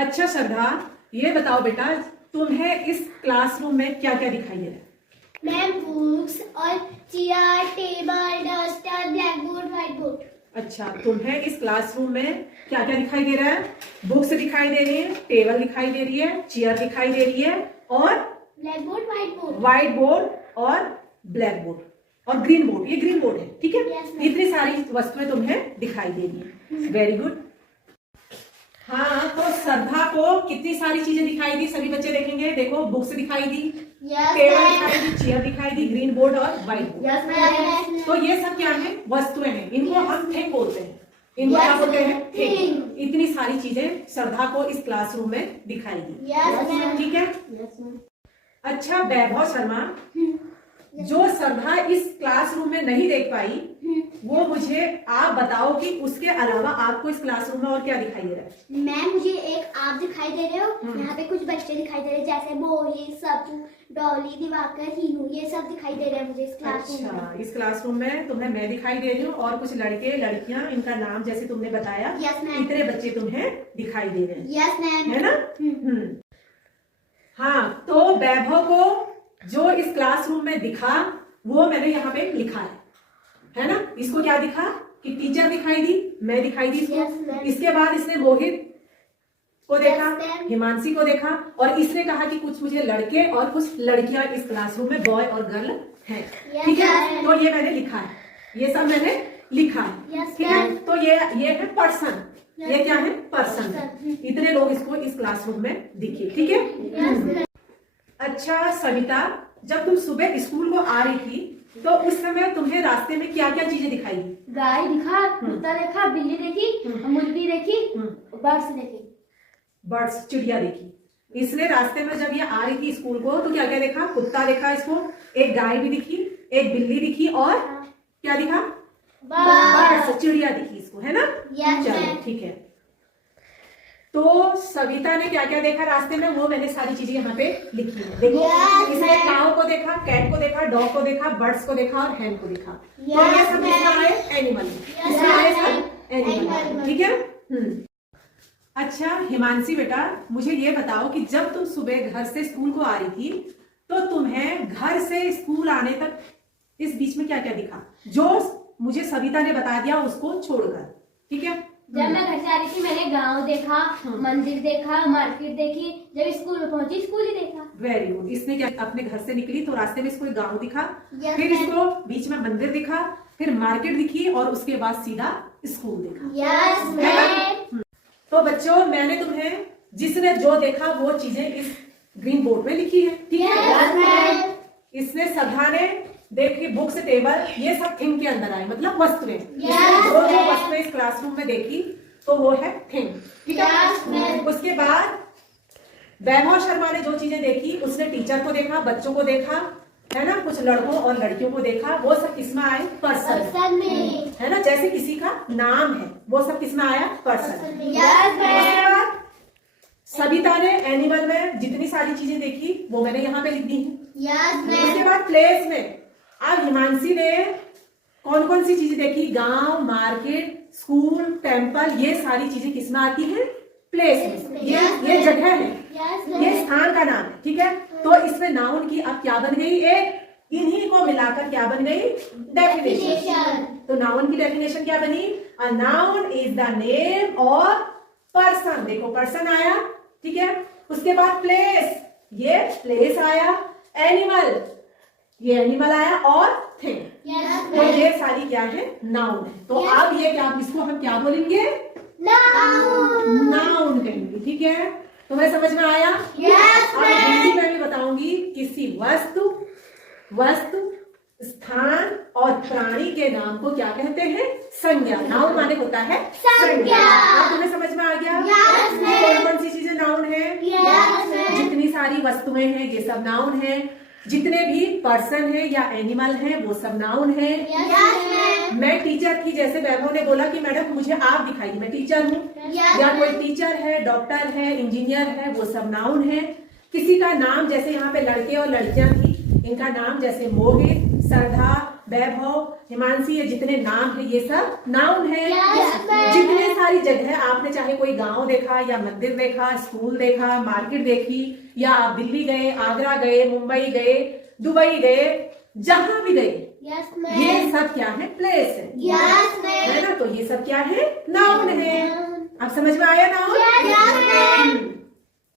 अच्छा श्रद्धा, ये बताओ बेटा, तुम्हें इस क्लासरूम में क्या क्या दिखाई दे रहा है? मैम बुक्स और chair, table, duster, black board, white board. अच्छा, तुम्हें इस क्लासरूम में क्या क्या दिखाई दे रहा है? बुक्स दिखाई दे रही है, टेबल दिखाई दे रही है, चेयर दिखाई दे रही है और ब्लैक बोर्ड, व्हाइट बोर्ड और ब्लैक बोर्ड और ग्रीन बोर्ड। ये ग्रीन बोर्ड है, ठीक है। Yes, ma'am. इतनी सारी वस्तुएं तुम्हें दिखाई दे रही है। Very good. हाँ, तो श्रद्धा को कितनी सारी चीजें दिखाई दी? सभी बच्चे देखेंगे। देखो, बुक्स दिखाई दी, टेबल दिखाई दी, चेयर दिखाई दी, ग्रीन बोर्ड और व्हाइट बोर्ड। तो ये सब क्या है? वस्तुएं हैं। इनको हम थिंग बोलते हैं। इनको क्या बोलते हैं? थिंग। इतनी सारी चीजें श्रद्धा को इस क्लासरूम में दिखाई दी, ठीक है। अच्छा वैभव शर्मा, जो श्रद्धा इस क्लासरूम में नहीं देख पाई, वो मुझे आप बताओ कि उसके अलावा आपको इस क्लासरूम में और क्या दिखाई दे रहा है? मैम मुझे एक आप दिखाई दे रहे हो, यहाँ पे कुछ बच्चे दिखाई दे रहे हैं, जैसे मोहित, सबू, डॉली, दिवाकर, हीनू, ये सब दिखाई दे रहे हैं मुझे इस क्लासरूम में। अच्छा, इस क्लासरूम में तुम्हें मैं दिखाई दे रही हूँ और कुछ लड़के लड़कियां, इनका नाम जैसे तुमने बताया, इतने बच्चे तुम्हें दिखाई दे रहे हैं। यस मैम, है ना? हाँ, तो वैभव को जो इस क्लासरूम में दिखा वो मैंने यहाँ पे लिखा है ना? इसको क्या दिखा कि टीचर दिखाई दी, मैं दिखाई दी इसको। इसके बाद इसने मोहित को देखा, हिमांशी को देखा और इसने कहा कि कुछ मुझे लड़के और कुछ लड़कियां इस क्लासरूम में बॉय और गर्ल हैं, ठीक है। तो ये मैंने लिखा है, ये सब मैंने लिखा है, ठीक है। तो ये है पर्सन, ये क्या है? पर्सन। इतने लोग इसको इस क्लासरूम में दिखे, ठीक है। अच्छा सविता, जब तुम सुबह स्कूल को आ रही थी तो उस समय तुम्हें रास्ते में क्या क्या चीजें दिखाई? गाय दिखा, कुत्ता देखा, बिल्ली देखी, मुर्गी देखी, बर्ड्स देखी। बर्ड्स, चिड़िया देखी। इसने रास्ते में जब ये आ रही थी स्कूल को तो क्या क्या देखा? कुत्ता देखा इसको, एक गाय भी दिखी, एक बिल्ली दिखी और क्या दिखा? बर्ड्स, चिड़िया दिखी इसको, है ना? चलो ठीक है। तो सविता ने क्या क्या देखा रास्ते में, वो मैंने सारी चीजें यहाँ पे लिखी है। देखो, इसने काऊ को देखा, कैट को देखा, डॉग को देखा, बर्ड्स को देखा और हैन को देखा। तो ये सब इसमें आए एनिमल, इसमें आए सब एनिमल, ठीक है। अच्छा हिमांशी बेटा, मुझे ये बताओ कि जब तुम सुबह घर से स्कूल को आ रही थी तो तुम्हें घर से स्कूल आने तक इस बीच में क्या क्या दिखा, जो मुझे सविता ने बता दिया उसको छोड़कर, ठीक है। जब मैं घर से आ रही थी मैंने गांव देखा, मंदिर देखा, मार्केट देखी, जब स्कूल में पहुंची स्कूल ही देखा। Very good. इसने क्या, अपने घर से निकली तो रास्ते में इसको एक गांव दिखा, फिर इसको बीच में मंदिर दिखा, फिर मार्केट दिखी और उसके बाद सीधा स्कूल देखा। तो बच्चों, मैंने तुम्हें जिसने जो देखा वो चीजें इस ग्रीन बोर्ड में लिखी है, ठीक है। इसने श्रद्धा ने देखी बुक्स, टेबल, ये सब थिंग के अंदर आए, मतलब वस्तुएं। जो वस्तुएं इस क्लासरूम में देखी तो वो है थिंग, ठीक है। उसके बाद वैभव शर्मा ने जो चीजें देखी, उसने टीचर को देखा, बच्चों को देखा, है ना, कुछ लड़कों और लड़कियों को देखा, वो सब किसमें आए? पर्सन में, है ना। जैसे किसी का नाम है, वो सब किसमें आया? पर्सन। उसके बाद सविता ने एनिमल में जितनी सारी चीजें देखी वो मैंने यहाँ पे लिख दी है। उसके बाद प्लेस में अब हिमांशी ने कौन कौन सी चीजें देखी? गांव, मार्केट, स्कूल, टेम्पल, ये सारी चीजें किसमें आती हैं? प्लेस में। ये जगह है, ये स्थान का नाम है, ठीक है। तो इसमें नाउन की अब क्या बन गई? एक इन्हीं को मिलाकर क्या बन गई? डेफिनेशन। तो नाउन की डेफिनेशन क्या बनी? A noun is the name of person. देखो पर्सन आया, ठीक है। उसके बाद प्लेस, ये प्लेस आया। एनिमल, ये एनिमल आया और थिंग, तो ये सारी क्या है? नाउन है। तो अब ये क्या, इसको हम क्या बोलेंगे? नाउन कहेंगे, ठीक है। तुम्हें समझ में आया? अब हिंदी में भी बताऊंगी। किसी वस्तु, स्थान और प्राणी के नाम को क्या कहते हैं? संज्ञा। नाउन माने होता है संज्ञा। अब तुम्हें समझ में आ गया कौन कौन सी चीजें नाउन है? जितनी सारी वस्तुएं हैं ये सब नाउन है। जितने भी पर्सन है या एनिमल है वो सब नाउन है। मैं टीचर थी, जैसे वैभव ने बोला कि मैडम मुझे आप दिखाइए, मैं टीचर हूँ। या कोई टीचर है, डॉक्टर है, इंजीनियर है, वो सब नाउन है। किसी का नाम, जैसे यहाँ पे लड़के और लड़कियां थी, इनका नाम जैसे मोहित, श्रद्धा, वैभव, हिमांशी, ये जितने नाम है ये सब नाउन है। Yes, ma'am. जितने सारी जगह आपने चाहे कोई गांव देखा या मंदिर देखा, स्कूल देखा, मार्केट देखी, या आप दिल्ली गए, आगरा गए, मुंबई गए, दुबई गए, जहां भी गए, Yes, ये ma'am. सब क्या है? प्लेस है। Yes, ma'am. है ना? तो ये सब क्या है? नाउन है। Noun. आप समझ में आया नाउन? Yes, ma'am.